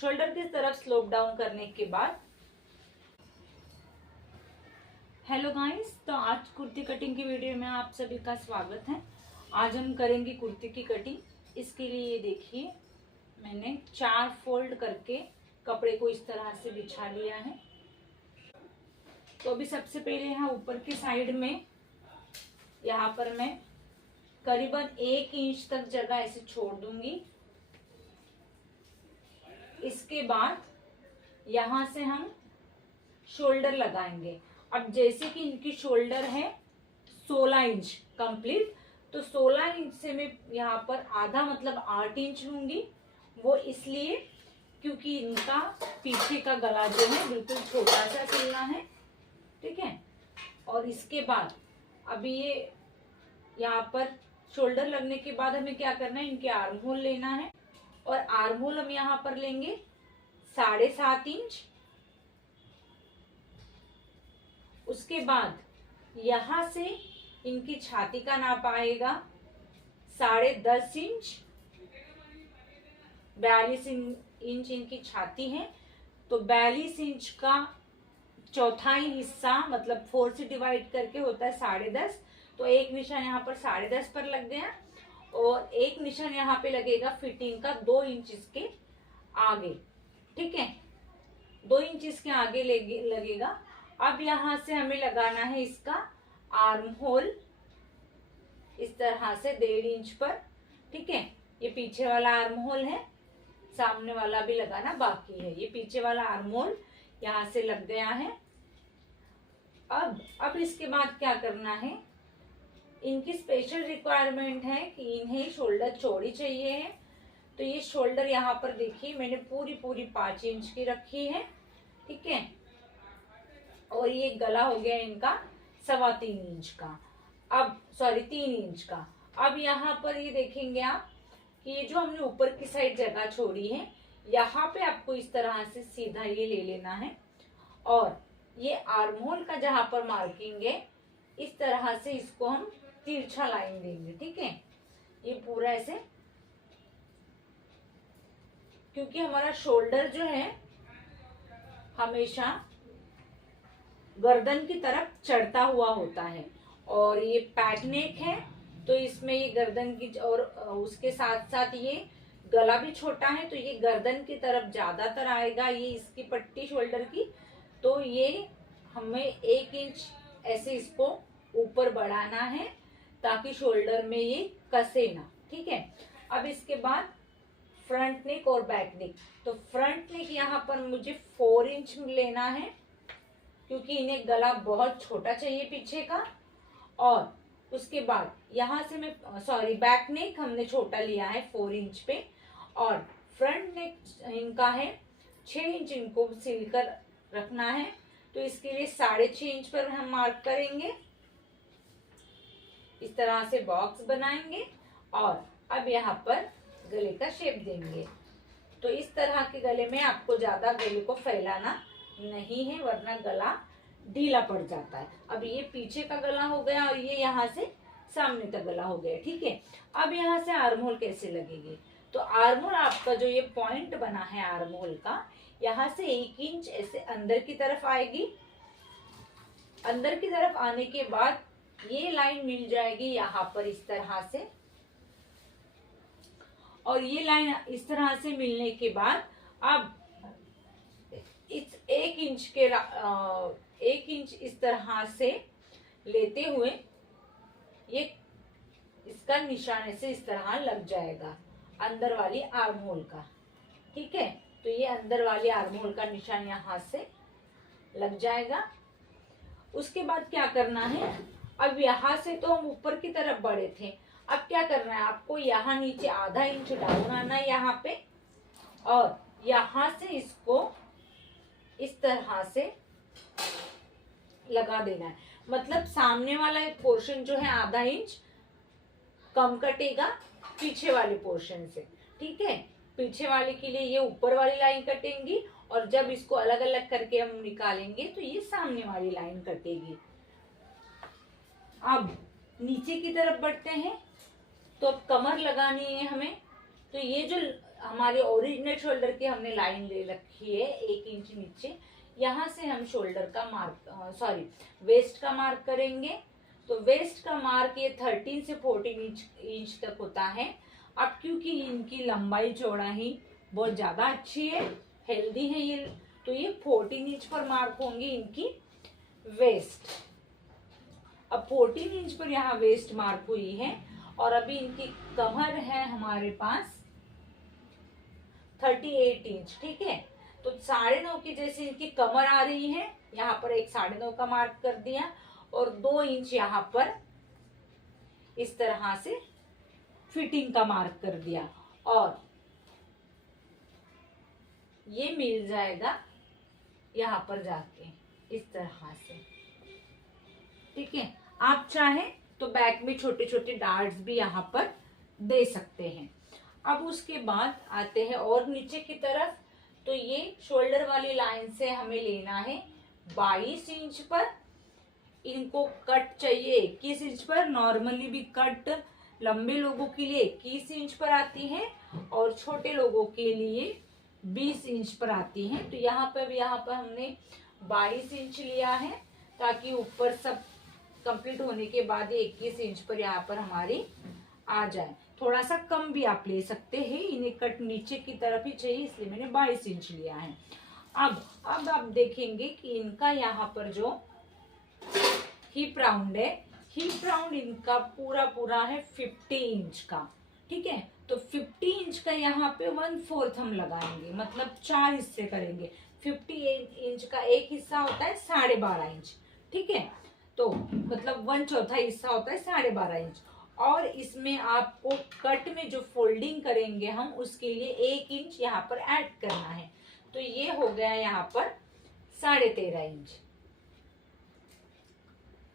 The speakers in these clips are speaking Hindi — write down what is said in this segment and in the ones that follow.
शोल्डर की तरफ स्लोप डाउन करने के बाद, हेलो गाइस, तो आज कुर्ती कटिंग की वीडियो में आप सभी का स्वागत है। आज हम करेंगे कुर्ती की कटिंग। इसके लिए देखिए, मैंने 4 फोल्ड करके कपड़े को इस तरह से बिछा लिया है। तो अभी सबसे पहले यहाँ ऊपर की साइड में यहाँ पर मैं करीबन 1 इंच तक जगह ऐसे छोड़ दूंगी। इसके बाद यहाँ से हम शोल्डर लगाएंगे। अब जैसे कि इनकी शोल्डर है 16 इंच कंप्लीट, तो 16 इंच से मैं यहाँ पर आधा मतलब 8 इंच लूंगी। वो इसलिए क्योंकि इनका पीछे का गला जो है बिल्कुल छोटा सा सिलना है, ठीक है। और इसके बाद अभी ये यहाँ पर शोल्डर लगने के बाद हमें क्या करना है, इनके आर्म होल लेना है। और आर्म होल हम यहाँ पर लेंगे 7.5 इंच। उसके बाद यहां से इनकी छाती का नाप आएगा 10.5 इंच। 42 इंच इनकी छाती है, तो 42 इंच का चौथाई हिस्सा मतलब 4 से डिवाइड करके होता है 10.5। तो एक निशान यहाँ पर 10.5 पर लग गया और एक निशान यहाँ पे लगेगा फिटिंग का 2 इंच इसके आगे, ठीक है। 2 इंच इसके आगे लगेगा। अब यहां से हमें लगाना है इसका आर्म होल इस तरह से 1.5 इंच पर, ठीक है। ये पीछे वाला आर्म होल है, सामने वाला भी लगाना बाकी है। ये पीछे वाला आर्म होल यहां से लग गया है। अब इसके बाद क्या करना है, इनकी स्पेशल रिक्वायरमेंट है कि इन्हें शोल्डर चौड़ी चाहिए है। तो ये शोल्डर यहाँ पर देखिए मैंने पूरी 5 इंच की रखी है, ठीक है। और ये गला हो गया इनका 3.25 इंच का, अब 3 इंच का। अब यहाँ पर ये देखेंगे आप कि ये जो हमने ऊपर की साइड जगह छोड़ी है, यहाँ पे आपको इस तरह से सीधा ये ले लेना है। और ये आर्म होल का जहां पर मार्किंग है, इस तरह से इसको हम तिरछा लाइन देंगे, ठीक है। ये पूरा ऐसे, क्योंकि हमारा शोल्डर जो है हमेशा गर्दन की तरफ चढ़ता हुआ होता है और ये पैट नेक है, तो इसमें ये गर्दन की और उसके साथ साथ ये गला भी छोटा है, तो ये गर्दन की तरफ ज्यादातर आएगा ये इसकी पट्टी शोल्डर की। तो ये हमें 1 इंच ऐसे इसको ऊपर बढ़ाना है ताकि शोल्डर में ये कसे ना, ठीक है। अब इसके बाद फ्रंट नेक और बैक नेक। तो फ्रंट नेक यहाँ पर मुझे 4 इंच लेना है क्योंकि इन्हें गला बहुत छोटा चाहिए पीछे का। और उसके बाद यहाँ से मैं बैक नेक हमने छोटा लिया है 4 इंच पे, और फ्रंट नेक इनका है 6 इंच, इनको सिल कर रखना है। तो इसके लिए 6.5 इंच पर हम मार्क करेंगे, इस तरह से बॉक्स बनाएंगे और अब यहाँ पर गले का शेप देंगे। तो इस तरह के गले में आपको ज्यादा गले को फैलाना नहीं है, वरना गला ढीला पड़ जाता है। अब ये पीछे का गला हो गया और ये यहाँ से सामने तक गला हो गया, ठीक है। अब यहाँ से आर्म होल कैसे लगेगी, तो आर्म होल आपका जो ये पॉइंट बना है आर्म होल का, यहाँ से 1 इंच ऐसे अंदर की तरफ आएगी। अंदर की तरफ आने के बाद ये लाइन मिल जाएगी यहाँ पर इस तरह से, और ये लाइन इस तरह से मिलने के बाद अब इस 1 इंच इस तरह से लेते हुए ये इसका निशान से इस तरह लग जाएगा अंदर वाली आर्म होल का, ठीक है। तो ये अंदर वाली आर्म होल का निशान यहाँ से लग जाएगा। उसके बाद क्या करना है, अब यहाँ से तो हम ऊपर की तरफ बढ़े थे, अब क्या करना है आपको, यहाँ नीचे आधा इंच डाउन आना है यहाँ पे, और यहाँ से इसको इस तरह से लगा देना है। मतलब सामने वाला एक पोर्शन जो है आधा इंच कम कटेगा पीछे वाले पोर्शन से, ठीक है। पीछे वाले के लिए ये ऊपर वाली लाइन कटेंगी और जब इसको अलग अलग करके हम निकालेंगे तो ये सामने वाली लाइन कटेगी। अब नीचे की तरफ बढ़ते हैं, तो अब कमर लगानी है हमें। तो ये जो हमारे ओरिजिनल शोल्डर की हमने लाइन ले रखी है 1 इंच नीचे, यहाँ से हम शोल्डर का मार्क वेस्ट का मार्क करेंगे। तो वेस्ट का मार्क ये 13 से 14 इंच तक होता है। अब क्योंकि इनकी लंबाई चौड़ाई बहुत ज्यादा अच्छी है, हेल्दी है ये, तो ये 14 इंच पर मार्क होंगी इनकी वेस्ट। अब 14 इंच पर यहाँ वेस्ट मार्क हुई है और अभी इनकी कमर है हमारे पास 38 इंच, ठीक है। तो 9.5 की जैसे इनकी कमर आ रही है, यहाँ पर एक 9.5 का मार्क कर दिया और 2 इंच यहाँ पर इस तरह से फिटिंग का मार्क कर दिया और ये मिल जाएगा यहाँ पर जाके इस तरह से, ठीक है। आप चाहें तो बैक में छोटे छोटे डार्ट्स भी यहाँ पर दे सकते हैं। अब उसके बाद आते हैं और नीचे की तरफ, तो ये शोल्डर वाली लाइन से हमें लेना है 22 इंच पर। इनको कट चाहिए 21 इंच पर। नॉर्मली भी कट लंबे लोगों के लिए 21 इंच पर आती है और छोटे लोगों के लिए 20 इंच पर आती है। तो यहाँ पर हमने 22 इंच लिया है ताकि ऊपर सब कंप्लीट होने के बाद 21 इंच पर यहाँ पर हमारी आ जाए। थोड़ा सा कम भी आप ले सकते हैं, इन्हें कट नीचे की तरफ ही चाहिए इसलिए मैंने 22 इंच लिया है। अब आप देखेंगे कि इनका यहाँ पर जो हिप राउंड है, हिप राउंड इनका पूरा है 50 इंच का, ठीक है। तो 50 इंच का यहाँ पे 1/4 हम लगाएंगे, मतलब 4 हिस्से करेंगे। 50 इंच का एक हिस्सा होता है 12.5 इंच, ठीक है। तो मतलब 1/4 हिस्सा होता है 12.5 इंच। और इसमें आपको कट में जो फोल्डिंग करेंगे हम उसके लिए 1 इंच यहाँ पर ऐड करना है। तो ये हो गया यहाँ पर 13.5 इंच।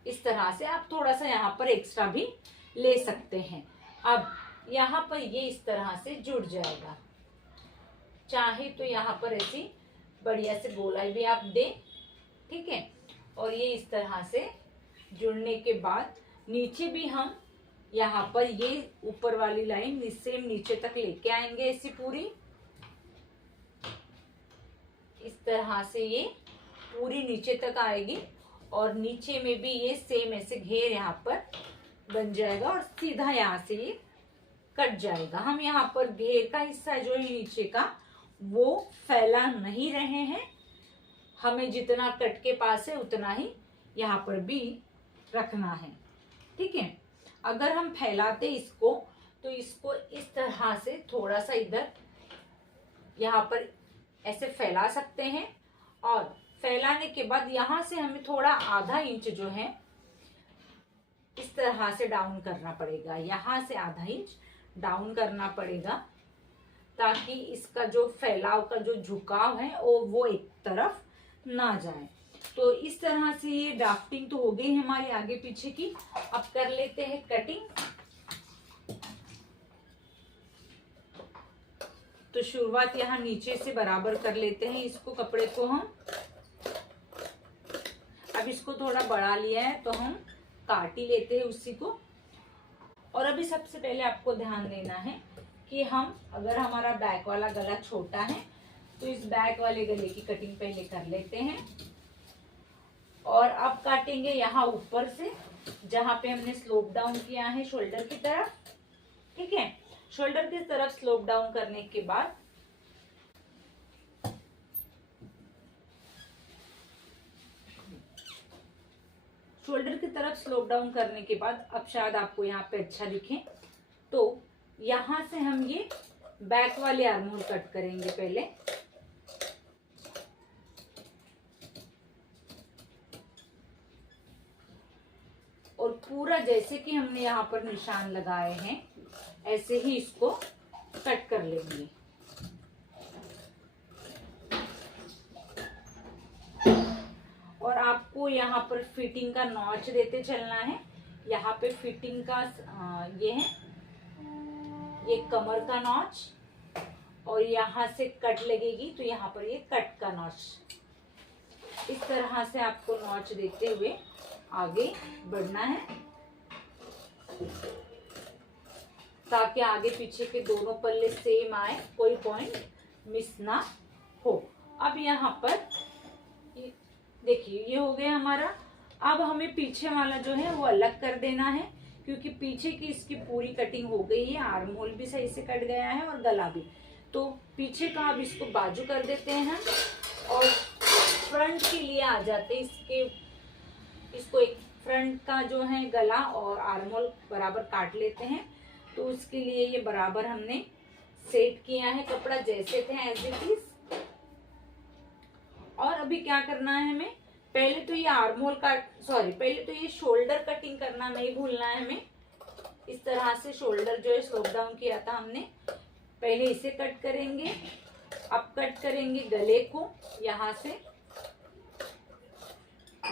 इस तरह से आप थोड़ा सा यहाँ पर एक्स्ट्रा भी ले सकते हैं। अब यहाँ पर ये इस तरह से जुड़ जाएगा। चाहे तो यहाँ पर ऐसी बढ़िया से गोलाई भी आप दें, ठीक है। और ये इस तरह से जुड़ने के बाद नीचे भी हम यहाँ पर ये ऊपर वाली लाइन सेम नीचे तक लेके आएंगे, ऐसी पूरी इस तरह से ये पूरी नीचे तक आएगी और नीचे में भी ये सेम ऐसे घेर यहाँ पर बन जाएगा और सीधा यहाँ से ये कट जाएगा। हम यहाँ पर घेर का हिस्सा जो है नीचे का वो फैला नहीं रहे हैं, हमें जितना कट के पास है उतना ही यहाँ पर भी रखना है, ठीक है। अगर हम फैलाते इसको तो इसको इस तरह से थोड़ा सा इधर यहाँ पर ऐसे फैला सकते हैं और फैलाने के बाद यहाँ से हमें थोड़ा आधा इंच जो है इस तरह से डाउन करना पड़ेगा। यहाँ से आधा इंच डाउन करना पड़ेगा ताकि इसका जो फैलाव का जो झुकाव है वो एक तरफ ना जाए। तो इस तरह से ये ड्राफ्टिंग तो हो गई हमारी आगे पीछे की। अब कर लेते हैं कटिंग। तो शुरुआत यहाँ नीचे से बराबर कर लेते हैं इसको, कपड़े को हम अब इसको थोड़ा बढ़ा लिया है तो हम काट ही लेते हैं उसी को। और अभी सबसे पहले आपको ध्यान देना है कि हम अगर हमारा बैक वाला गला छोटा है तो इस बैक वाले गले की कटिंग पहले कर लेते हैं और अब काटेंगे यहाँ ऊपर से जहां पे हमने स्लोप डाउन किया है शोल्डर की तरफ, ठीक है। शोल्डर की तरफ स्लोप डाउन करने के बाद अब शायद आपको यहाँ पे अच्छा दिखे तो यहाँ से हम ये बैक वाले आर्महोल कट करेंगे पहले। और पूरा जैसे कि हमने यहाँ पर निशान लगाए हैं ऐसे ही इसको कट कर लेंगे। और आपको यहाँ पर फिटिंग का नॉच देते चलना है। यहाँ पे फिटिंग का ये है, ये कमर का नॉच और यहाँ से कट लगेगी तो यहाँ पर ये कट का नॉच। इस तरह से आपको नॉच देते हुए आगे बढ़ना है। ताकि आगे पीछे के दोनों पल्ले सेम आए, कोई पॉइंट मिस ना हो। अब यहाँ पर देखिए ये हो गया हमारा। अब हमें पीछे वाला जो है वो अलग कर देना है, क्योंकि पीछे की इसकी पूरी कटिंग हो गई है, आर्म होल भी सही से कट गया है और गला भी। तो पीछे का अब इसको बाजू कर देते हैं हम और फ्रंट के लिए आ जाते हैं। इसको एक फ्रंट का जो है गला और आर्म होल बराबर काट लेते हैं। तो उसके लिए ये बराबर हमने सेट किया है कपड़ा, जैसे थे एज इट इज। और अभी क्या करना है हमें, पहले तो ये आर्म होल पहले तो ये शोल्डर कटिंग करना नहीं भूलना है हमें। इस तरह से शोल्डर जो है स्लोप डाउन किया था हमने, पहले इसे कट करेंगे। अब कट करेंगे गले को, यहाँ से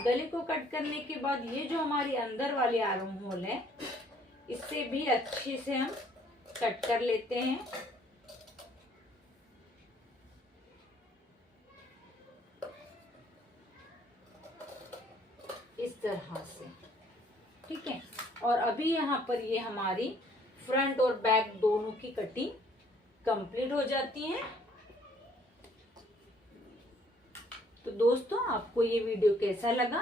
गले को कट करने के बाद ये जो हमारी अंदर वाली आर्म होल है, इससे भी अच्छे से हम कट कर लेते हैं। इस तरह से, ठीक है। और अभी यहाँ पर ये हमारी फ्रंट और बैक दोनों की कटिंग कंप्लीट हो जाती है। तो दोस्तों, आपको ये वीडियो कैसा लगा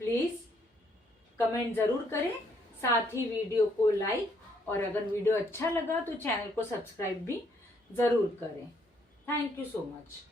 प्लीज कमेंट जरूर करें, साथ ही वीडियो को लाइक, और अगर वीडियो अच्छा लगा तो चैनल को सब्सक्राइब भी जरूर करें। Thank you so much.